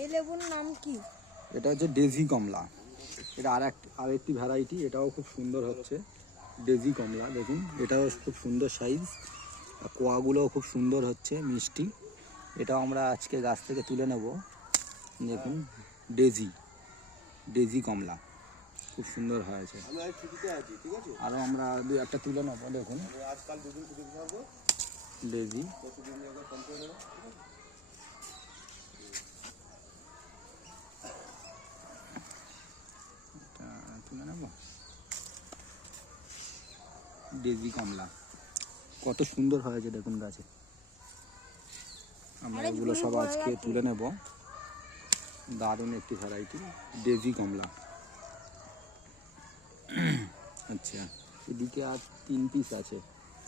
এই লেবুর নাম কি? এটা হচ্ছে ডেজি কমলা। এটা আর এক আর একটি ভ্যারাইটি এটাও খুব সুন্দর হচ্ছে। ডেজি কমলা দেখুন এটাও খুব সুন্দর সাইজ আর কোয়াগুলোও খুব সুন্দর হচ্ছে মিষ্টি। এটাও আমরা আজকে গাছ থেকে তুলে নেব। দেখুন ডেজি ডেজি কমলা। খুব সুন্দর হয়েছে। আরও আমরা দু একটা তুলে নেব দেখুন। ডেজি প্রতিদিন একবার ফোন করে দেবো এটা তুলে নেব ডেজি কমলা। কত সুন্দর হয়েছে দেখুন গাছে। আমরা এগুলো সব আজকে তুলে নেব। দারুণ একটি ভ্যারাইটি ডেজি কমলা। আচ্ছা এদিকে আর তিন পিস আছে।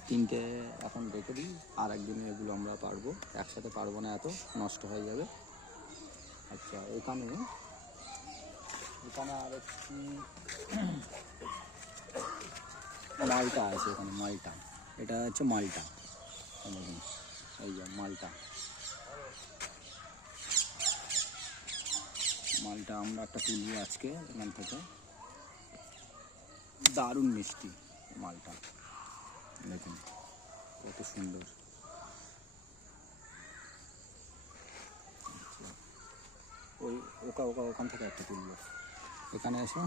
তিনটে এখন রেখে দিই আর একদিনে এগুলো আমরা পারব। একসাথে পারব না এত নষ্ট হয়ে যাবে। আচ্ছা এখানে এখানে আর একটি মালটা আছে এখানে, মালটা। এটা হচ্ছে মালটা। এই যে মালটা। মালটা আমরা একটা তুলি আজকে এখান থেকে। দারুণ মিষ্টি মালটা। দেখুন, কত সুন্দর। ওই ওকা ওকা ওখান থেকে একটা তুললো এখানে এসো।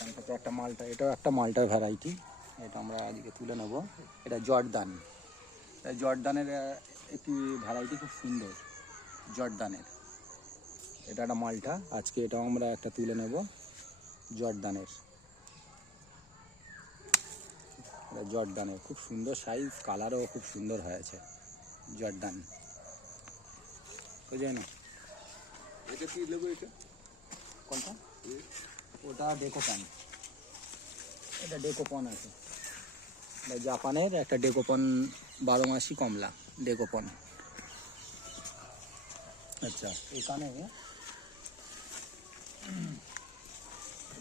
এখান থেকে একটা মালটা এটাও একটা মালটার ভ্যারাইটি এটা আমরা আজকে তুলে নেব। এটা জর্দান। জর্দানের একটি ভ্যারাইটি খুব সুন্দর জর্দানের। এটা একটা মালটা। আজকে এটাও আমরা একটা তুলে নেব জর্দানের। এটা জর্দানের। খুব সুন্দর সাইজ কালারও খুব সুন্দর হয়েছে জর্দান। বুঝে না এটা কি নেব এটা? কোনটা? ওটা ডেকোপন এটা ডেকোপন আছে। জাপানের একটা ডেকোপন বারো মাসি কমলা ডেকোপন আচ্ছা। এখানে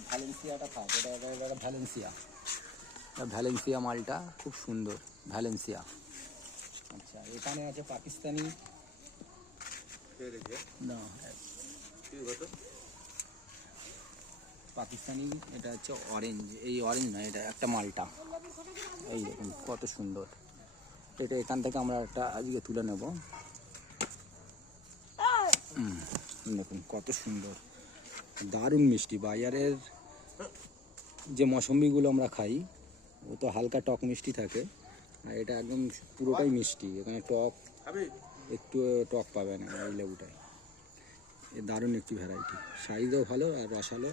ভ্যালেন্সিয়াটা থাক এটা এটা ভ্যালেন্সিয়া ভ্যালেন্সিয়া মালটা খুব সুন্দর ভ্যালেন্সিয়া আচ্ছা এখানে আছে পাকিস্তানি না। পাকিস্তানি, এটা হচ্ছে অরেঞ্জ এই অরেঞ্জ না এটা একটা মালটা। এই দেখুন, কত সুন্দর। এটা এখান থেকে আমরা একটা আজকে তুলে নেব। দেখুন, কত সুন্দর। দারুণ মিষ্টি, বাজারের যে মৌসম্বিগুলো আমরা খাই, ও তো হালকা টক মিষ্টি থাকে। আর এটা একদম পুরোটাই মিষ্টি, এখানে টক একটু টক পাবে না, এই লেবুটায় এ দারুণ একটি ভ্যারাইটি সাইজও ভালো আর রসালো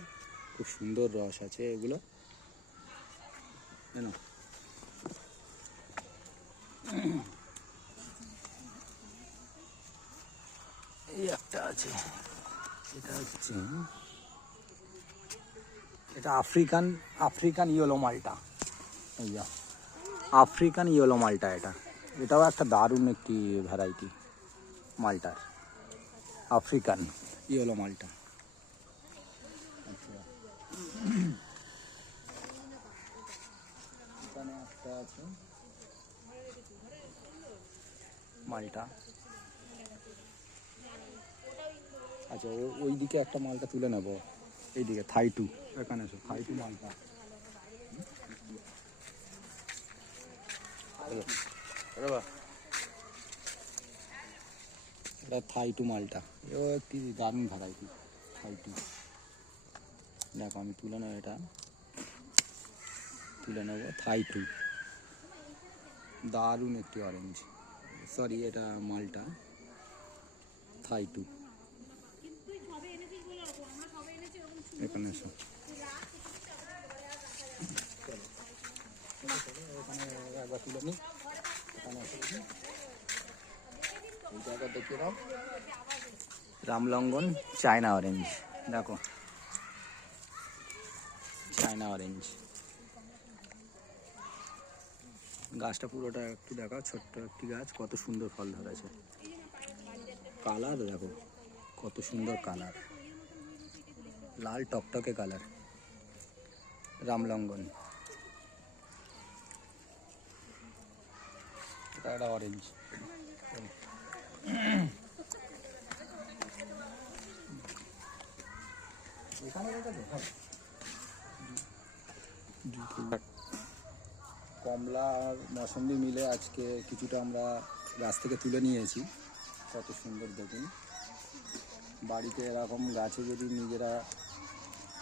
খুব সুন্দর রস আছে এগুলো। এই একটা আছে। এটা হচ্ছে, এটা আফ্রিকান আফ্রিকান ইয়েলো মালটা। আফ্রিকান ইয়েলো মালটা এটা। এটাও একটা দারুণ একটি ভ্যারাইটি মালটার। আফ্রিকান ইয়েলো মালটা আচ্ছা এখানে একটা আছে মালটা। আচ্ছা ও- ওই দিকে একটা মালটা তুলে নেব। এইদিকে থাই টু। এখানে এসো থাই টু মালটা। এটা থাই টু মালটা। এও একটি দারুণ ভ্যারাইটি থাই টু। দেখো, আমি তুলে নেব এটা। তুলে নেব থাই টু দারুণ একটি অরেঞ্জ সরি এটা মালটা। থাই টু এখানে এসো। রামলঙ্গন চায়না অরেঞ্জ দেখো। চায়না অরেঞ্জ গাছটা পুরোটা একটু দেখো ছোট্ট একটি গাছ, কত সুন্দর ফল ধরেছে। কালার দেখো, কত সুন্দর কালার লাল টকটকে কালার রামলঙ্গন। এটা একটা অরেঞ্জ কমলা আর মৌসম্বি মিলে আজকে কিছুটা আমরা গাছ থেকে তুলে নিয়েছি। কত সুন্দর দেখুন। বাড়িতে এরকম গাছে যদি নিজেরা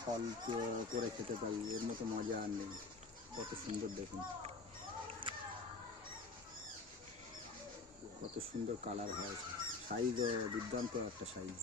ফল করে খেতে পারি, এর মতো মজা আর নেই। কত সুন্দর দেখুন। কত সুন্দর কালার হয়েছে। সাইজও দুর্দান্ত একটা সাইজ